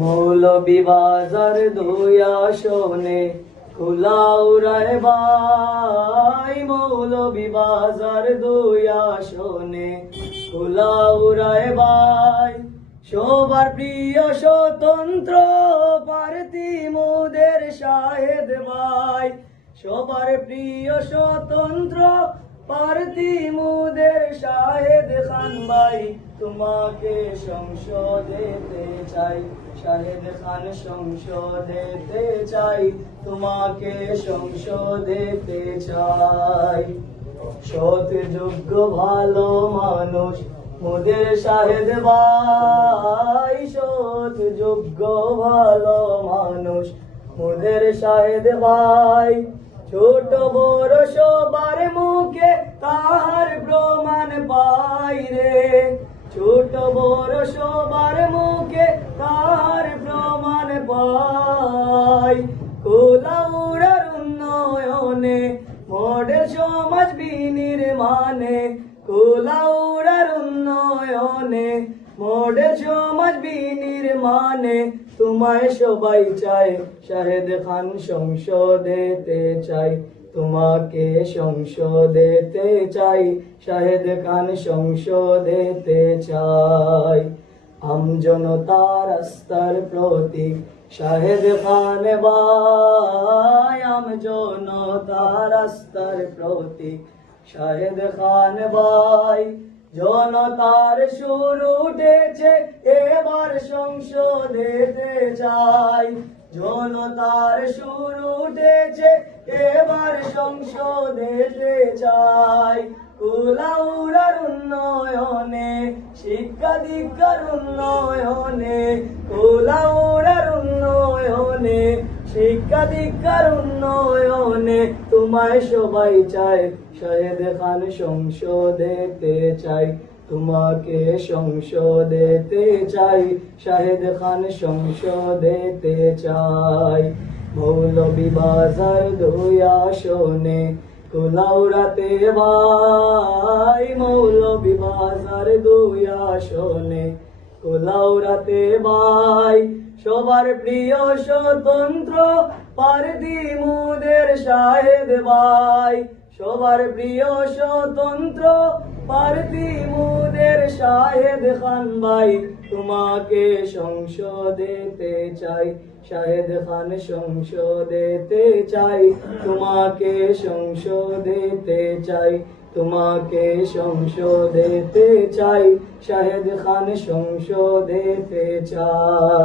মৌলভীবাজার 2 আসনে কুলাউড়ায় ভাই, মৌলভীবাজার 2 আসনে কুলাউড়ায় ভাই। সবার প্রিয় স্বতন্ত্র প্রার্থী মোদের শাহেদ ভাই, সবার প্রিয় স্বতন্ত্র প্রার্থী মোদের শাহেদ খান ভাই। তোমাকে সংসদেতে চাই, শাহেদ খান সংসদেতে চাই, তোমাকে সংসদেতে চাই। সৎ যোগ্য ভালো মানুষ মোদের শাহেদ ভাই, সৎ যোগ্য ভালো মানুষ মোদের শাহেদ ভাই। ছোট বড় সবার মুখে তাহার প্রমাণ পাই রে, ছোট বড় সবার মুখে তাহার প্রমাণ পাই। কুলাউড়ার উন্নয়নে মডেল সমাজ বিনির্মাণে, কুলাউড়ার উন্নয়নে মডেল সমাজ বিনির্মাণে তোমায় সবাই চায়, শাহেদ খান সংসদেতে চাই, তোমাকে সংসদেতে চাই, শাহেদ খান সংসদেতে চাই। আমজনতার আস্থার প্রতীক শাহেদ খান ভাই, আমজনতার আস্থার প্রতীক শাহেদ খান ভাই। জনতার সুর উঠেছে এবার সংসদেতে চাই, জনতার সুর উঠেছে এবার সংসদেতে চাই। কুলাউড়ার উন্নয়নে শিক্ষা দীক্ষার উন্নয়নে, কুলাউড়ার উন্নয়নে শিক্ষা দীক্ষার উন্নয়নে তোমায় সবাই চায়, শাহেদ খান সংসদেতে চাই, তোমাকে সংসদেতে চাই, শাহেদ খান সংসদেতে চাই। মৌলভীবাজার 2 আসনে কুলাউড়াতে ভাই, মৌলভীবাজার 2 আসনে কুলাউড়াতে ভাই। সবার প্রিয় স্বতন্ত্র প্রার্থী মোদের শাহেদ ভাই, সবার প্রিয় স্বতন্ত্র প্রার্থী মোদের শাহেদ খান ভাই। তোমাকে সংসদেতে চাই, শাহেদ খান সংসদেতে চাই, তোমাকে সংসদেতে চাই, তোমাকে সংসদেতে চাই, শাহেদ খান সংসদেতে চাই।